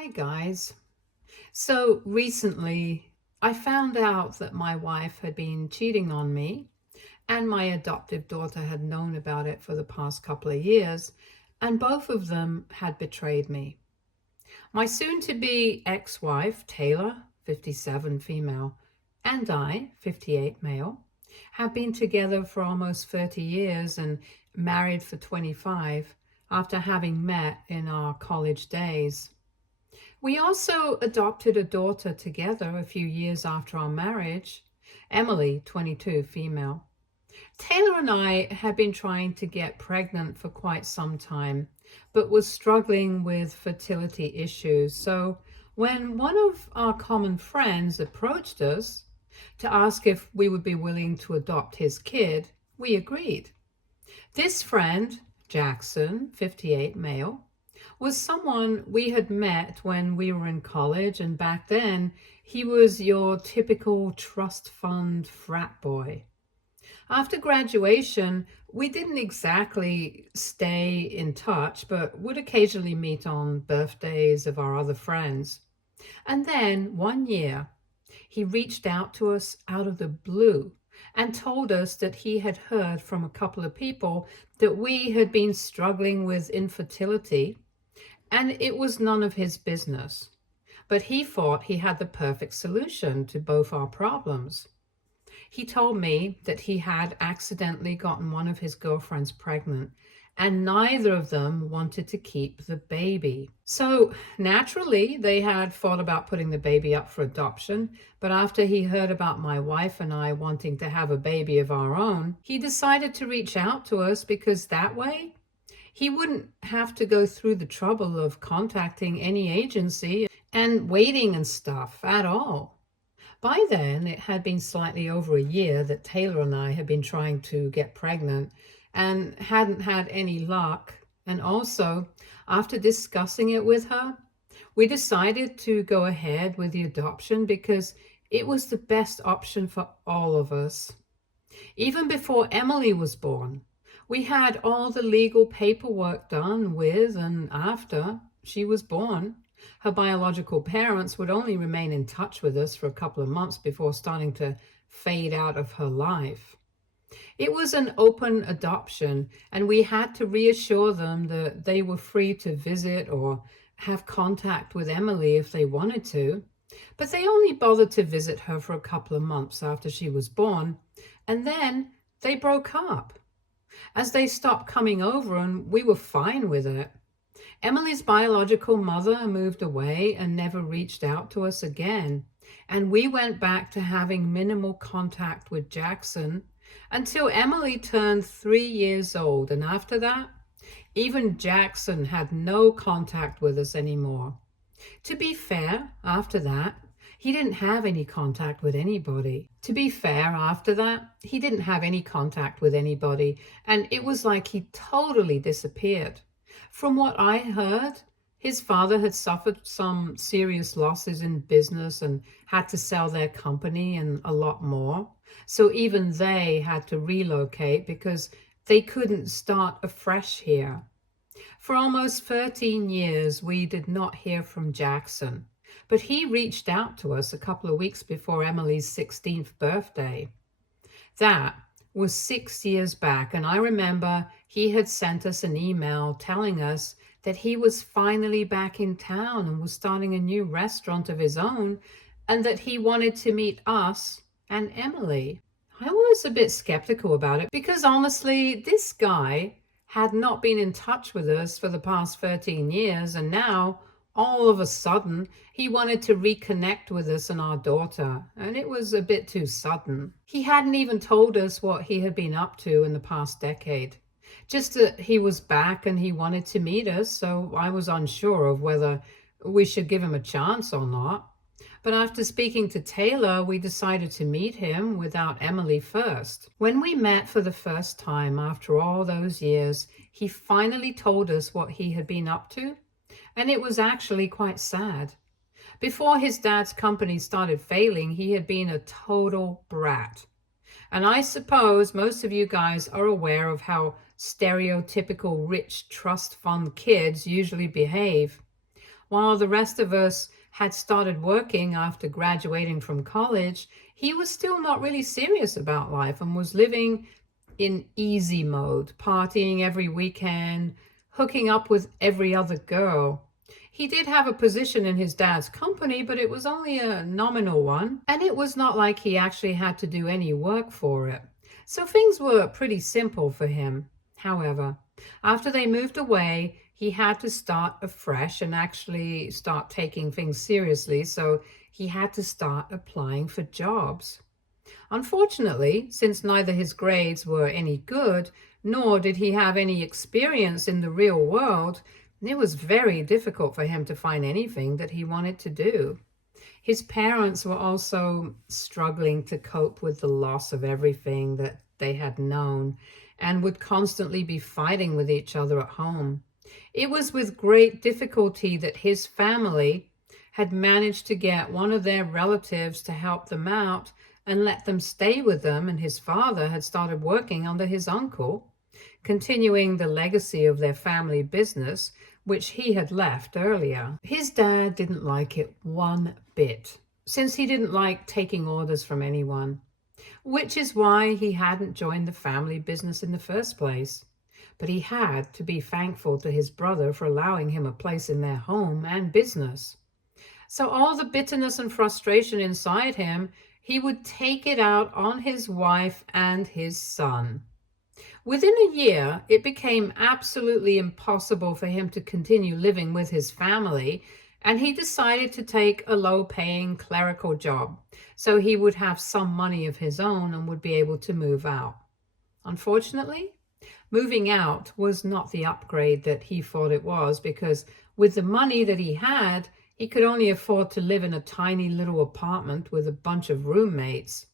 Hi, guys. So recently, I found out that my wife had been cheating on me, and my adoptive daughter had known about it for the past couple of years, and both of them had betrayed me. My soon to be ex wife, Taylor, 57 female, and I, 58 male, have been together for almost 30 years and married for 25 after having met in our college days. We also adopted a daughter together a few years after our marriage, Emily, 22, female. Taylor and I had been trying to get pregnant for quite some time, but was struggling with fertility issues. So when one of our common friends approached us to ask if we would be willing to adopt his kid, we agreed. This friend, Jackson, 58 male, was someone we had met when we were in college, and back then he was your typical trust fund frat boy. After graduation, we didn't exactly stay in touch, but would occasionally meet on birthdays of our other friends. And then one year, he reached out to us out of the blue and told us that he had heard from a couple of people that we had been struggling with infertility, and it was none of his business. But he thought he had the perfect solution to both our problems. He told me that he had accidentally gotten one of his girlfriends pregnant, and neither of them wanted to keep the baby. So naturally, they had thought about putting the baby up for adoption, but after he heard about my wife and I wanting to have a baby of our own, he decided to reach out to us because that way he wouldn't have to go through the trouble of contacting any agency and waiting and stuff at all. By then, it had been slightly over a year that Taylor and I had been trying to get pregnant and hadn't had any luck. And also, after discussing it with her, we decided to go ahead with the adoption because it was the best option for all of us. Even before Emily was born, we had all the legal paperwork done with and after she was born. Her biological parents would only remain in touch with us for a couple of months before starting to fade out of her life. It was an open adoption, and we had to reassure them that they were free to visit or have contact with Emily if they wanted to. But they only bothered to visit her for a couple of months after she was born, and then they broke up as they stopped coming over, and we were fine with it. Emily's biological mother moved away and never reached out to us again, and we went back to having minimal contact with Jackson until Emily turned 3 years old, and after that, even Jackson had no contact with us anymore. To be fair, after that, he didn't have any contact with anybody. And it was like he totally disappeared. From what I heard, his father had suffered some serious losses in business and had to sell their company and a lot more. So even they had to relocate because they couldn't start afresh here. For almost 13 years, we did not hear from Jackson, but he reached out to us a couple of weeks before Emily's 16th birthday. That was 6 years back, and I remember he had sent us an email telling us that he was finally back in town and was starting a new restaurant of his own, and that he wanted to meet us and Emily. I was a bit skeptical about it because honestly, this guy had not been in touch with us for the past 13 years, and now all of a sudden, he wanted to reconnect with us and our daughter, and it was a bit too sudden. He hadn't even told us what he had been up to in the past decade. Just that he was back and he wanted to meet us, so I was unsure of whether we should give him a chance or not. But after speaking to Taylor, we decided to meet him without Emily first. When we met for the first time after all those years, he finally told us what he had been up to. And it was actually quite sad. Before his dad's company started failing, he had been a total brat. And I suppose most of you guys are aware of how stereotypical rich trust fund kids usually behave. While the rest of us had started working after graduating from college, he was still not really serious about life and was living in easy mode, partying every weekend, hooking up with every other girl. He did have a position in his dad's company, but it was only a nominal one, and it was not like he actually had to do any work for it. So things were pretty simple for him. However, after they moved away, he had to start afresh and actually start taking things seriously, so he had to start applying for jobs. Unfortunately, since neither his grades were any good, nor did he have any experience in the real world, it was very difficult for him to find anything that he wanted to do. His parents were also struggling to cope with the loss of everything that they had known and would constantly be fighting with each other at home. It was with great difficulty that his family had managed to get one of their relatives to help them out and let them stay with them, and his father had started working under his uncle, continuing the legacy of their family business, which he had left earlier. His dad didn't like it one bit, since he didn't like taking orders from anyone, which is why he hadn't joined the family business in the first place. But he had to be thankful to his brother for allowing him a place in their home and business. So all the bitterness and frustration inside him, he would take it out on his wife and his son. Within a year, it became absolutely impossible for him to continue living with his family, and he decided to take a low-paying clerical job so he would have some money of his own and would be able to move out. Unfortunately, moving out was not the upgrade that he thought it was, because with the money that he had, he could only afford to live in a tiny little apartment with a bunch of roommates.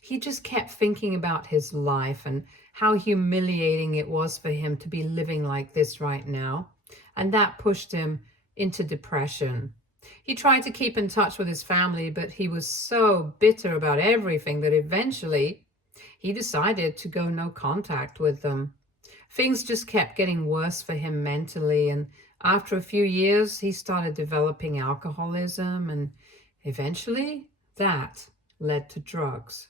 He just kept thinking about his life and how humiliating it was for him to be living like this right now, and that pushed him into depression. He tried to keep in touch with his family, but he was so bitter about everything that eventually he decided to go no contact with them. Things just kept getting worse for him mentally, and after a few years, he started developing alcoholism, and eventually that led to drugs.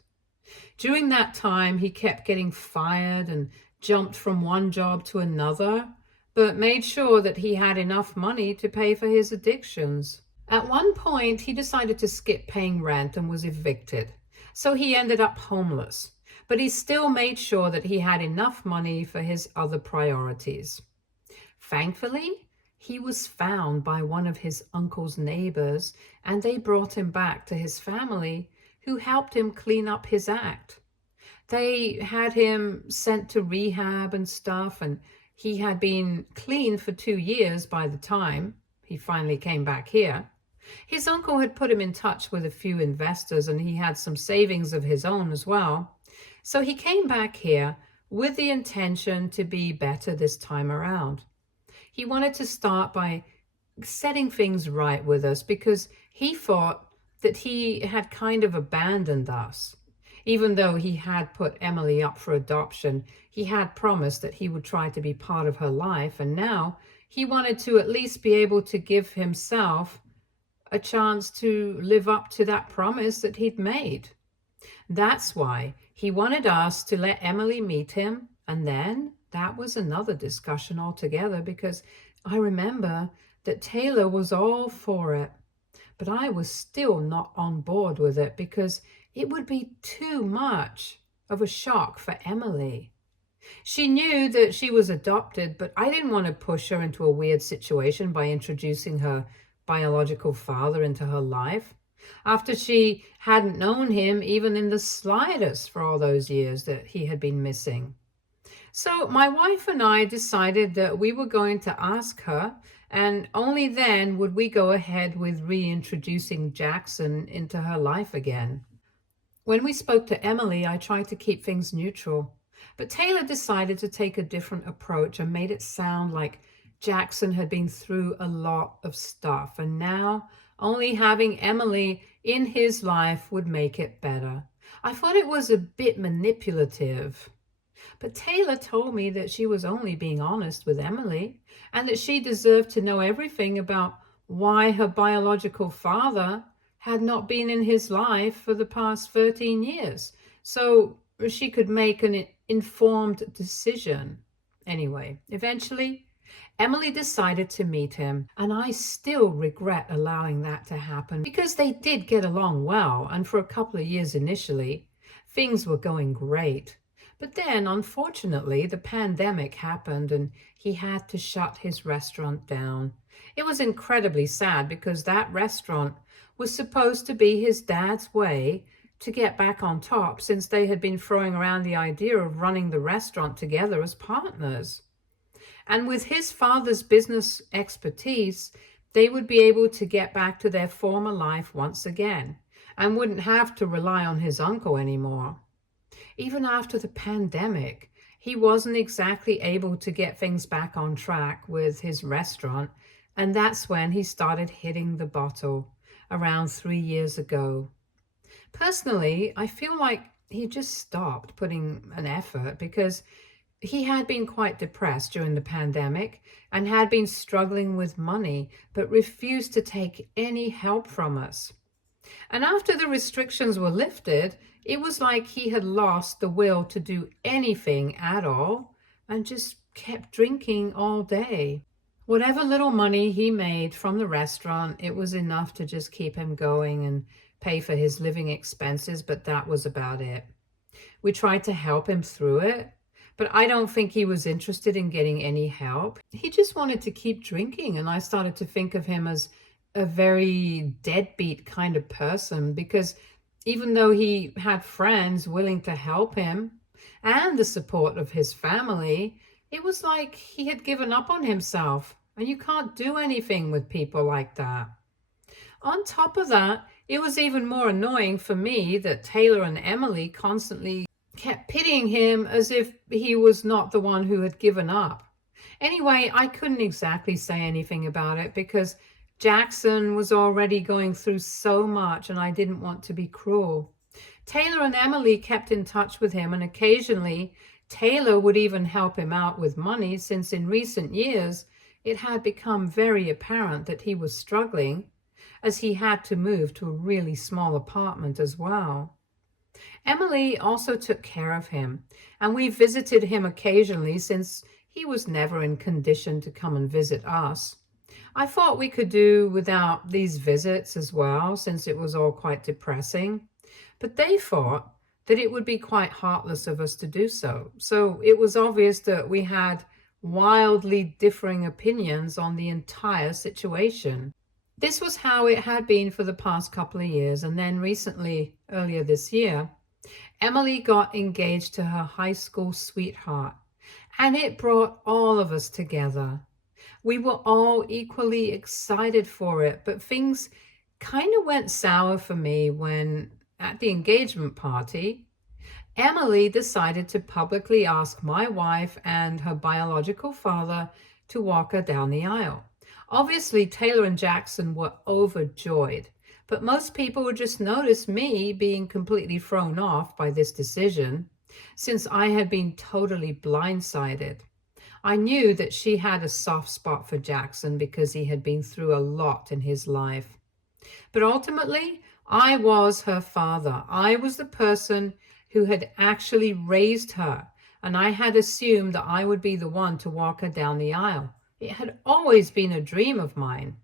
During that time, he kept getting fired and jumped from one job to another, but made sure that he had enough money to pay for his addictions. At one point, he decided to skip paying rent and was evicted, so he ended up homeless, but he still made sure that he had enough money for his other priorities. Thankfully, he was found by one of his uncle's neighbors, and they brought him back to his family, who helped him clean up his act. They had him sent to rehab and stuff, and he had been clean for 2 years by the time he finally came back here. His uncle had put him in touch with a few investors, and he had some savings of his own as well. So he came back here with the intention to be better this time around. He wanted to start by setting things right with us, because he thought that he had kind of abandoned us. Even though he had put Emily up for adoption, he had promised that he would try to be part of her life, and now he wanted to at least be able to give himself a chance to live up to that promise that he'd made. That's why he wanted us to let Emily meet him, and then that was another discussion altogether, because I remember that Taylor was all for it, but I was still not on board with it because it would be too much of a shock for Emily. She knew that she was adopted, but I didn't want to push her into a weird situation by introducing her biological father into her life, after she hadn't known him even in the slightest for all those years that he had been missing. So my wife and I decided that we were going to ask her, and only then would we go ahead with reintroducing Jackson into her life again. When we spoke to Emily, I tried to keep things neutral, but Taylor decided to take a different approach and made it sound like Jackson had been through a lot of stuff, and now only having Emily in his life would make it better. I thought it was a bit manipulative. But Taylor told me that she was only being honest with Emily, and that she deserved to know everything about why her biological father had not been in his life for the past 13 years, so she could make an informed decision. Anyway, eventually, Emily decided to meet him, and I still regret allowing that to happen because they did get along well, and for a couple of years initially, things were going great. But then, unfortunately, the pandemic happened and he had to shut his restaurant down. It was incredibly sad because that restaurant was supposed to be his dad's way to get back on top since they had been throwing around the idea of running the restaurant together as partners. And with his father's business expertise, they would be able to get back to their former life once again and wouldn't have to rely on his uncle anymore. Even after the pandemic, he wasn't exactly able to get things back on track with his restaurant, and that's when he started hitting the bottle around 3 years ago. Personally, I feel like he just stopped putting an effort because he had been quite depressed during the pandemic and had been struggling with money, but refused to take any help from us. And after the restrictions were lifted, it was like he had lost the will to do anything at all and just kept drinking all day. Whatever little money he made from the restaurant, it was enough to just keep him going and pay for his living expenses, but that was about it. We tried to help him through it, but I don't think he was interested in getting any help. He just wanted to keep drinking, and I started to think of him as a very deadbeat kind of person because even though he had friends willing to help him and the support of his family, it was like he had given up on himself, and you can't do anything with people like that. On top of that, it was even more annoying for me that Taylor and Emily constantly kept pitying him as if he was not the one who had given up. Anyway, I couldn't exactly say anything about it because Jackson was already going through so much and I didn't want to be cruel. Taylor and Emily kept in touch with him, and occasionally Taylor would even help him out with money since in recent years it had become very apparent that he was struggling as he had to move to a really small apartment as well. Emily also took care of him, and we visited him occasionally since he was never in condition to come and visit us. I thought we could do without these visits as well, since it was all quite depressing, but they thought that it would be quite heartless of us to do so. So it was obvious that we had wildly differing opinions on the entire situation. This was how it had been for the past couple of years, and then recently, earlier this year, Emily got engaged to her high school sweetheart, and it brought all of us together. We were all equally excited for it, but things kind of went sour for me when, at the engagement party, Emily decided to publicly ask my wife and her biological father to walk her down the aisle. Obviously, Taylor and Jackson were overjoyed, but most people would just notice me being completely thrown off by this decision, since I had been totally blindsided. I knew that she had a soft spot for Jackson because he had been through a lot in his life. But ultimately, I was her father. I was the person who had actually raised her, and I had assumed that I would be the one to walk her down the aisle. It had always been a dream of mine.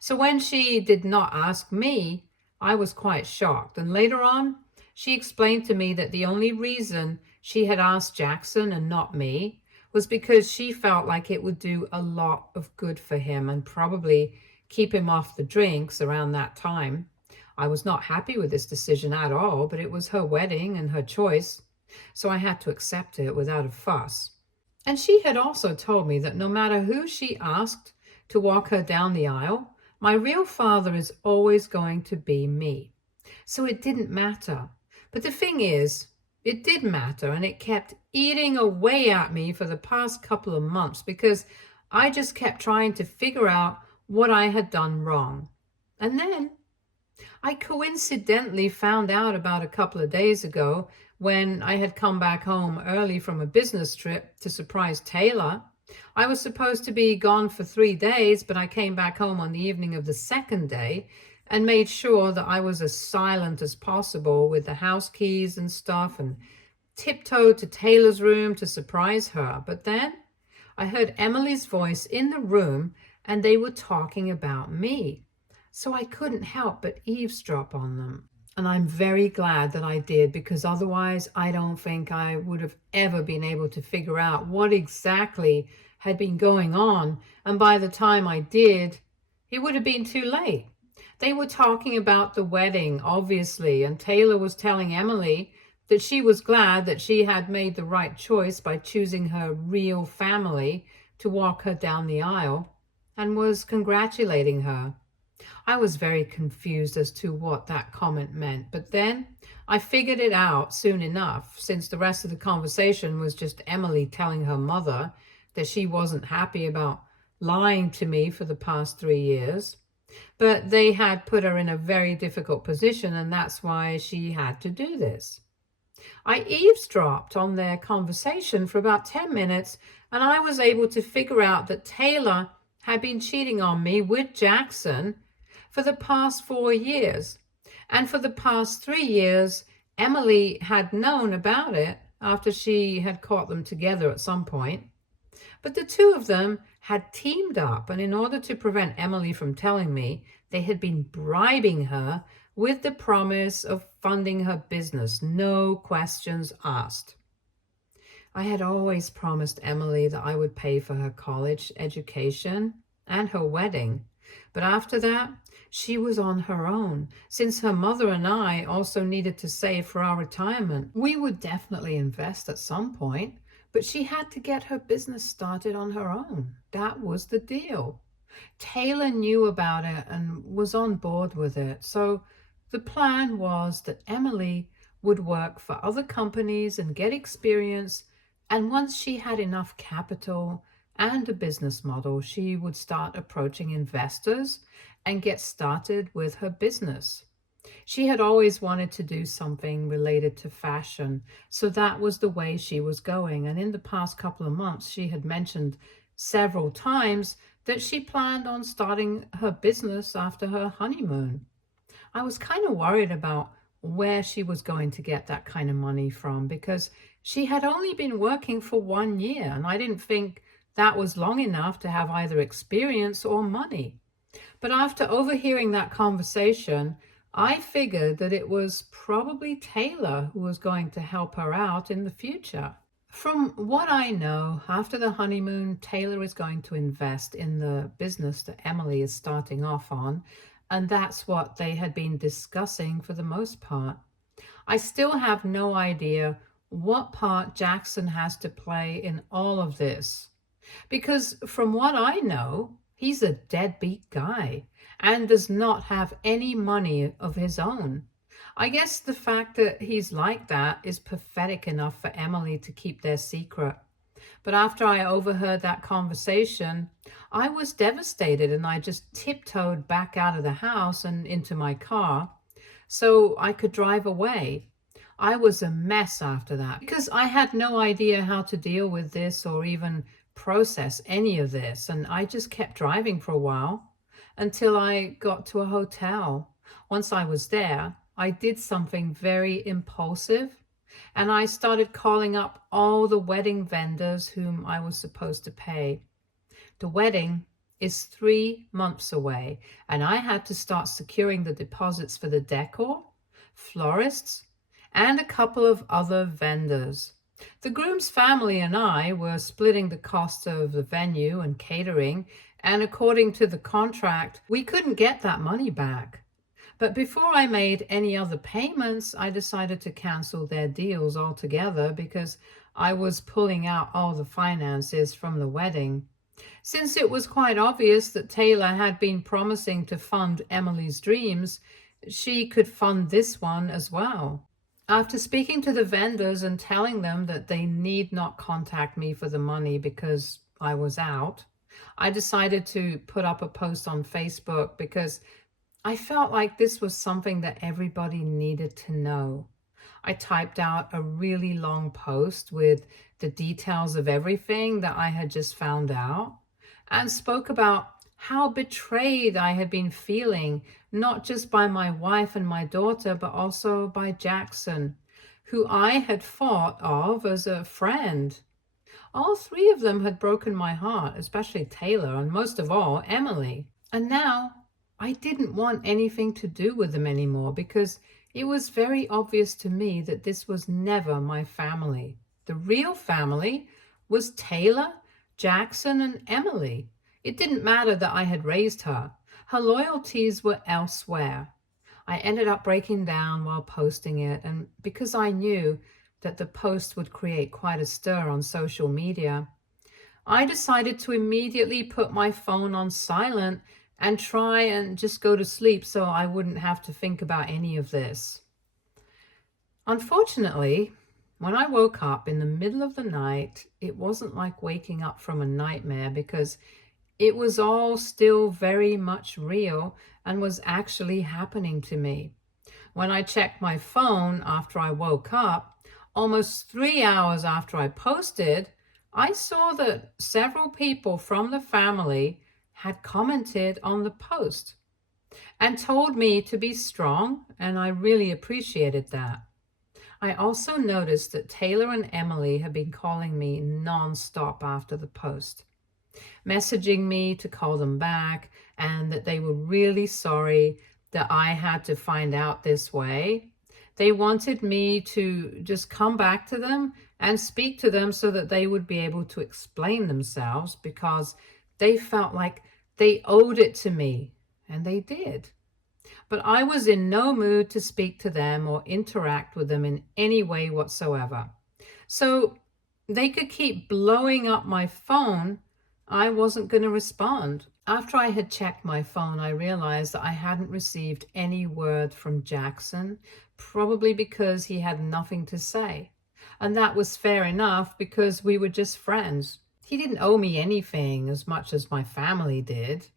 So when she did not ask me, I was quite shocked. And later on, she explained to me that the only reason she had asked Jackson and not me was because she felt like it would do a lot of good for him and probably keep him off the drinks around that time. I was not happy with this decision at all, but it was her wedding and her choice, so I had to accept it without a fuss. And she had also told me that no matter who she asked to walk her down the aisle, my real father is always going to be me. So it didn't matter. But the thing is, it did matter, and it kept eating away at me for the past couple of months because I just kept trying to figure out what I had done wrong. And then I coincidentally found out about a couple of days ago when I had come back home early from a business trip to surprise Taylor. I was supposed to be gone for 3 days, but I came back home on the evening of the second day and made sure that I was as silent as possible with the house keys and stuff, and tiptoed to Taylor's room to surprise her. But then I heard Emily's voice in the room and they were talking about me. So I couldn't help but eavesdrop on them. And I'm very glad that I did, because otherwise I don't think I would have ever been able to figure out what exactly had been going on. And by the time I did, it would have been too late. They were talking about the wedding, obviously, and Taylor was telling Emily that she was glad that she had made the right choice by choosing her real family to walk her down the aisle, and was congratulating her. I was very confused as to what that comment meant, but then I figured it out soon enough, since the rest of the conversation was just Emily telling her mother that she wasn't happy about lying to me for the past 3 years. But they had put her in a very difficult position, and that's why she had to do this. I eavesdropped on their conversation for about 10 minutes, and I was able to figure out that Taylor had been cheating on me with Jackson for the past 4 years. And for the past 3 years, Emily had known about it after she had caught them together at some point. But the two of them had teamed up, and in order to prevent Emily from telling me, they had been bribing her with the promise of funding her business, no questions asked. I had always promised Emily that I would pay for her college education and her wedding, but after that, she was on her own, since her mother and I also needed to save for our retirement. We would definitely invest at some point, but she had to get her business started on her own. That was the deal. Taylor knew about it and was on board with it. So the plan was that Emily would work for other companies and get experience. And once she had enough capital and a business model, she would start approaching investors and get started with her business. She had always wanted to do something related to fashion, so that was the way she was going. And in the past couple of months, she had mentioned several times that she planned on starting her business after her honeymoon. I was kind of worried about where she was going to get that kind of money from, because she had only been working for 1 year, and I didn't think that was long enough to have either experience or money. But after overhearing that conversation, I figured that it was probably Taylor who was going to help her out in the future. From what I know, after the honeymoon, Taylor is going to invest in the business that Emily is starting off on, and that's what they had been discussing for the most part. I still have no idea what part Jackson has to play in all of this, because from what I know, he's a deadbeat guy and does not have any money of his own. I guess the fact that he's like that is pathetic enough for Emily to keep their secret. But after I overheard that conversation, I was devastated, and I just tiptoed back out of the house and into my car so I could drive away. I was a mess after that, because I had no idea how to deal with this or even process any of this. And I just kept driving for a while until I got to a hotel. Once I was there, I did something very impulsive, and I started calling up all the wedding vendors whom I was supposed to pay. The wedding is 3 months away, and I had to start securing the deposits for the decor, florists, and a couple of other vendors. The groom's family and I were splitting the cost of the venue and catering, and according to the contract, we couldn't get that money back. But before I made any other payments, I decided to cancel their deals altogether, because I was pulling out all the finances from the wedding. Since it was quite obvious that Taylor had been promising to fund Emily's dreams, she could fund this one as well. After speaking to the vendors and telling them that they need not contact me for the money because I was out, I decided to put up a post on Facebook, because I felt like this was something that everybody needed to know. I typed out a really long post with the details of everything that I had just found out and spoke about how betrayed I had been feeling, not just by my wife and my daughter, but also by Jackson, who I had thought of as a friend. All three of them had broken my heart, especially Taylor, and most of all, Emily. And now I didn't want anything to do with them anymore because it was very obvious to me that this was never my family. The real family was Taylor, Jackson, and Emily. It didn't matter that I had raised her. Her loyalties were elsewhere. I ended up breaking down while posting it, and because I knew that the post would create quite a stir on social media, I decided to immediately put my phone on silent and try and just go to sleep so I wouldn't have to think about any of this. Unfortunately, when I woke up in the middle of the night, it wasn't like waking up from a nightmare because it was all still very much real and was actually happening to me. When I checked my phone after I woke up, almost 3 hours after I posted, I saw that several people from the family had commented on the post and told me to be strong, and I really appreciated that. I also noticed that Taylor and Emily had been calling me nonstop after the post, messaging me to call them back and that they were really sorry that I had to find out this way. They wanted me to just come back to them and speak to them so that they would be able to explain themselves because they felt like they owed it to me, and they did. But I was in no mood to speak to them or interact with them in any way whatsoever. So they could keep blowing up my phone. I wasn't going to respond. After I had checked my phone, I realized that I hadn't received any word from Jackson, probably because he had nothing to say. And that was fair enough because we were just friends. He didn't owe me anything as much as my family did.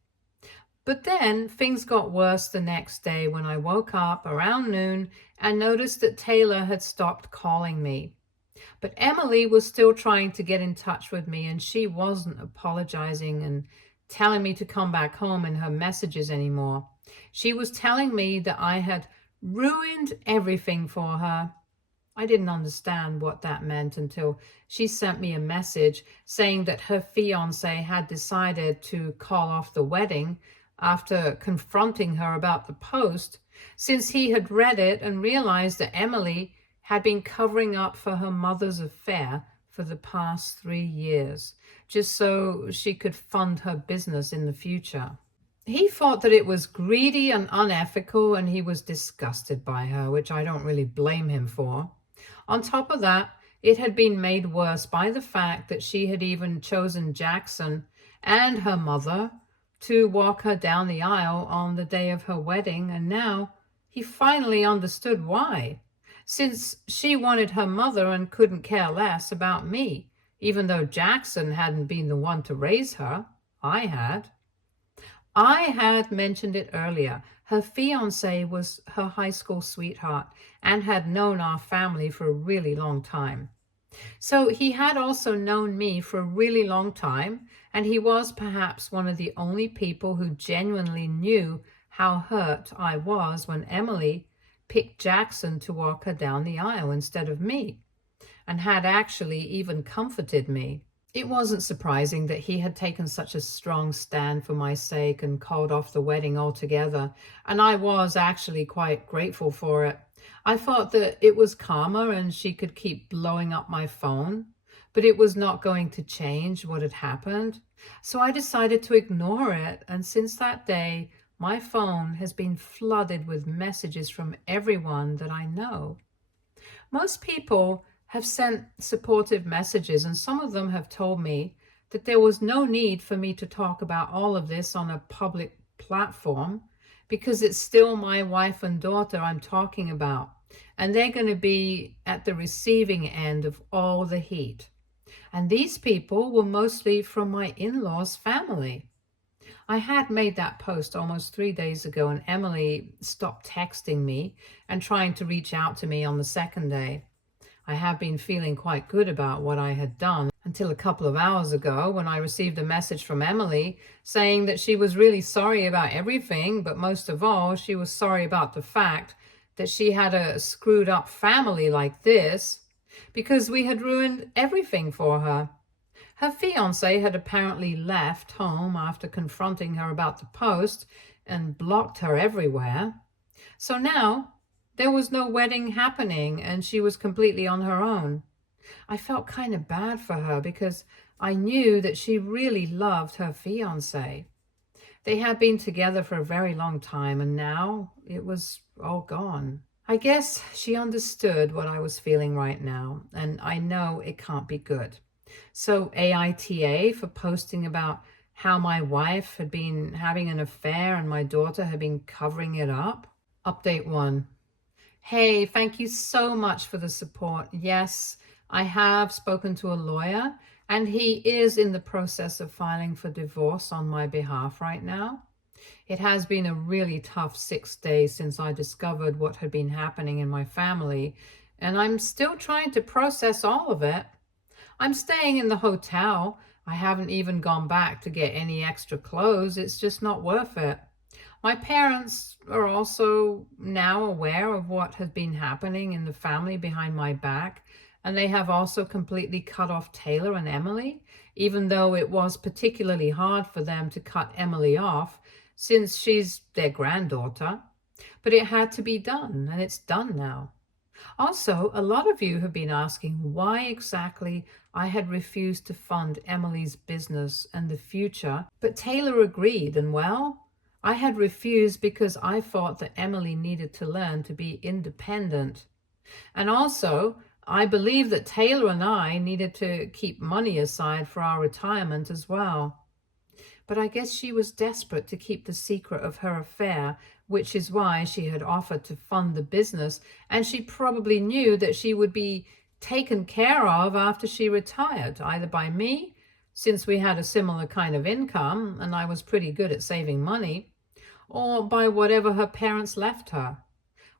But then things got worse the next day when I woke up around noon and noticed that Taylor had stopped calling me. But Emily was still trying to get in touch with me, and she wasn't apologizing and telling me to come back home in her messages anymore. She was telling me that I had ruined everything for her. I didn't understand what that meant until she sent me a message saying that her fiancé had decided to call off the wedding after confronting her about the post, since he had read it and realized that Emily had been covering up for her mother's affair for the past 3 years, just so she could fund her business in the future. He thought that it was greedy and unethical, and he was disgusted by her, which I don't really blame him for. On top of that, it had been made worse by the fact that she had even chosen Jackson and her mother to walk her down the aisle on the day of her wedding, and now he finally understood why. Since she wanted her mother and couldn't care less about me, even though Jackson hadn't been the one to raise her, I had. I had mentioned it earlier. Her fiancé was her high school sweetheart and had known our family for a really long time. So he had also known me for a really long time, and he was perhaps one of the only people who genuinely knew how hurt I was when Emily picked Jackson to walk her down the aisle instead of me, and had actually even comforted me. It wasn't surprising that he had taken such a strong stand for my sake and called off the wedding altogether, and I was actually quite grateful for it. I thought that it was karma and she could keep blowing up my phone, but it was not going to change what had happened. So I decided to ignore it, and since that day, my phone has been flooded with messages from everyone that I know. Most people have sent supportive messages, and some of them have told me that there was no need for me to talk about all of this on a public platform because it's still my wife and daughter I'm talking about, and they're going to be at the receiving end of all the heat. And these people were mostly from my in-laws' family. I had made that post almost 3 days ago, and Emily stopped texting me and trying to reach out to me on the second day. I had been feeling quite good about what I had done until a couple of hours ago when I received a message from Emily saying that she was really sorry about everything, but most of all, she was sorry about the fact that she had a screwed up family like this because we had ruined everything for her. Her fiancé had apparently left home after confronting her about the post and blocked her everywhere. So now there was no wedding happening and she was completely on her own. I felt kind of bad for her because I knew that she really loved her fiancé. They had been together for a very long time and now it was all gone. I guess she understood what I was feeling right now, and I know it can't be good. So AITA for posting about how my wife had been having an affair and my daughter had been covering it up. Update 1. Hey, thank you so much for the support. Yes, I have spoken to a lawyer and he is in the process of filing for divorce on my behalf right now. It has been a really tough 6 days since I discovered what had been happening in my family, and I'm still trying to process all of it. I'm staying in the hotel. I haven't even gone back to get any extra clothes. It's just not worth it. My parents are also now aware of what has been happening in the family behind my back, and they have also completely cut off Taylor and Emily, even though it was particularly hard for them to cut Emily off since she's their granddaughter. But it had to be done, and it's done now. Also, a lot of you have been asking why exactly I had refused to fund Emily's business and the future, but Taylor agreed, and well, I had refused because I thought that Emily needed to learn to be independent. And also, I believe that Taylor and I needed to keep money aside for our retirement as well. But I guess she was desperate to keep the secret of her affair, which is why she had offered to fund the business, and she probably knew that she would be taken care of after she retired, either by me, since we had a similar kind of income and I was pretty good at saving money, or by whatever her parents left her.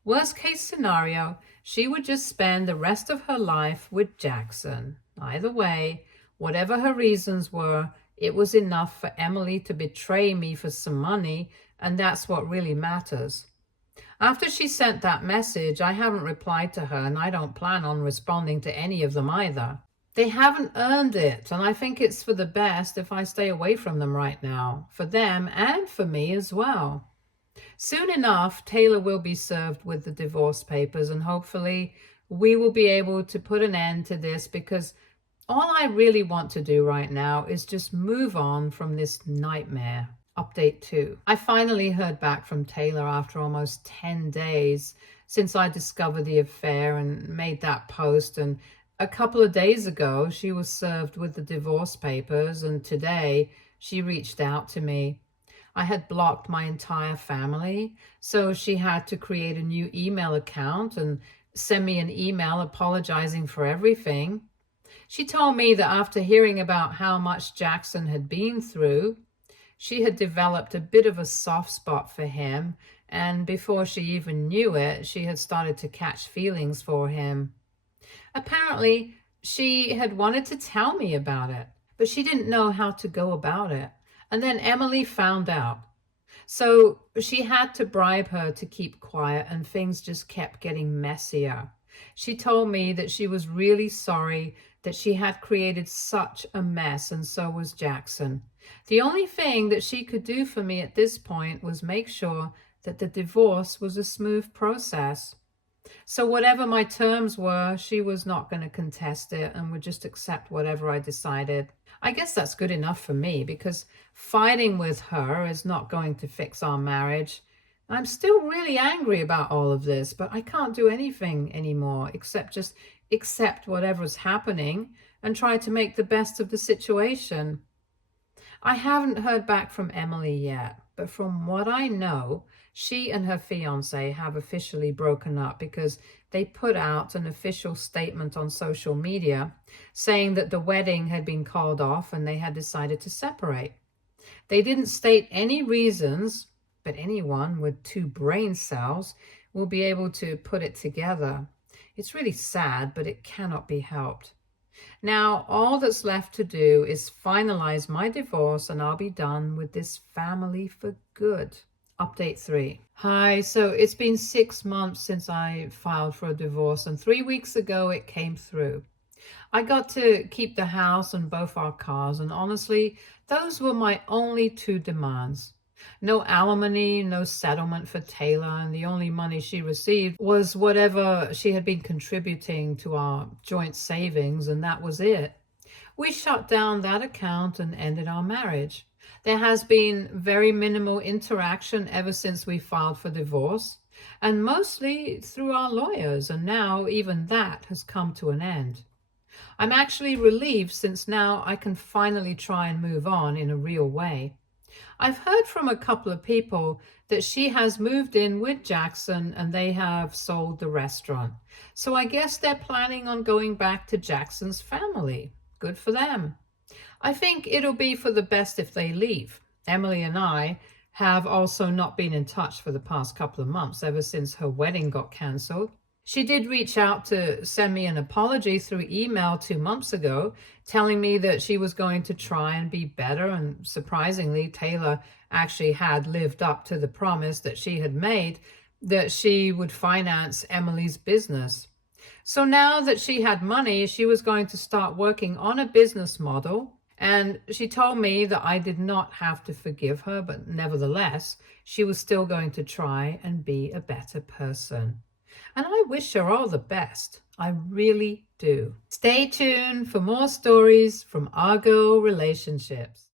Worst case scenario, she would just spend the rest of her life with Jackson. Either way, whatever her reasons were, it was enough for Emily to betray me for some money, and that's what really matters. After she sent that message, I haven't replied to her, and I don't plan on responding to any of them either. They haven't earned it, and I think it's for the best if I stay away from them right now, for them and for me as well. Soon enough, Taylor will be served with the divorce papers, and hopefully we will be able to put an end to this, because all I really want to do right now is just move on from this nightmare. Update 2. I finally heard back from Taylor after almost 10 days since I discovered the affair and made that post, and a couple of days ago she was served with the divorce papers, and today she reached out to me. I had blocked my entire family, so she had to create a new email account and send me an email apologizing for everything. She told me that after hearing about how much Jackson had been through, she had developed a bit of a soft spot for him, and before she even knew it, she had started to catch feelings for him. Apparently, she had wanted to tell me about it, but she didn't know how to go about it. And then Emily found out. So she had to bribe her to keep quiet, and things just kept getting messier. She told me that she was really sorry that she had created such a mess, and so was Jackson. The only thing that she could do for me at this point was make sure that the divorce was a smooth process. So whatever my terms were, she was not going to contest it and would just accept whatever I decided. I guess that's good enough for me, because fighting with her is not going to fix our marriage. I'm still really angry about all of this, but I can't do anything anymore except just accept whatever's happening and try to make the best of the situation. I haven't heard back from Emily yet, but from what I know, she and her fiancé have officially broken up because they put out an official statement on social media saying that the wedding had been called off and they had decided to separate. They didn't state any reasons, but anyone with two brain cells will be able to put it together. It's really sad, but it cannot be helped. Now, all that's left to do is finalize my divorce and I'll be done with this family for good. Update 3. Hi, so it's been 6 months since I filed for a divorce, and 3 weeks ago it came through. I got to keep the house and both our cars, and honestly, those were my only two demands. No alimony, no settlement for Taylor, and the only money she received was whatever she had been contributing to our joint savings, and that was it. We shut down that account and ended our marriage. There has been very minimal interaction ever since we filed for divorce, and mostly through our lawyers, and now even that has come to an end. I'm actually relieved since now I can finally try and move on in a real way. I've heard from a couple of people that she has moved in with Jackson and they have sold the restaurant. So I guess they're planning on going back to Jackson's family. Good for them. I think it'll be for the best if they leave. Emily and I have also not been in touch for the past couple of months, ever since her wedding got cancelled. She did reach out to send me an apology through email 2 months ago, telling me that she was going to try and be better. And surprisingly, Taylor actually had lived up to the promise that she had made, that she would finance Emily's business. So now that she had money, she was going to start working on a business model. And she told me that I did not have to forgive her, but nevertheless, she was still going to try and be a better person. And I wish her all the best. I really do. Stay tuned for more stories from our girl relationships.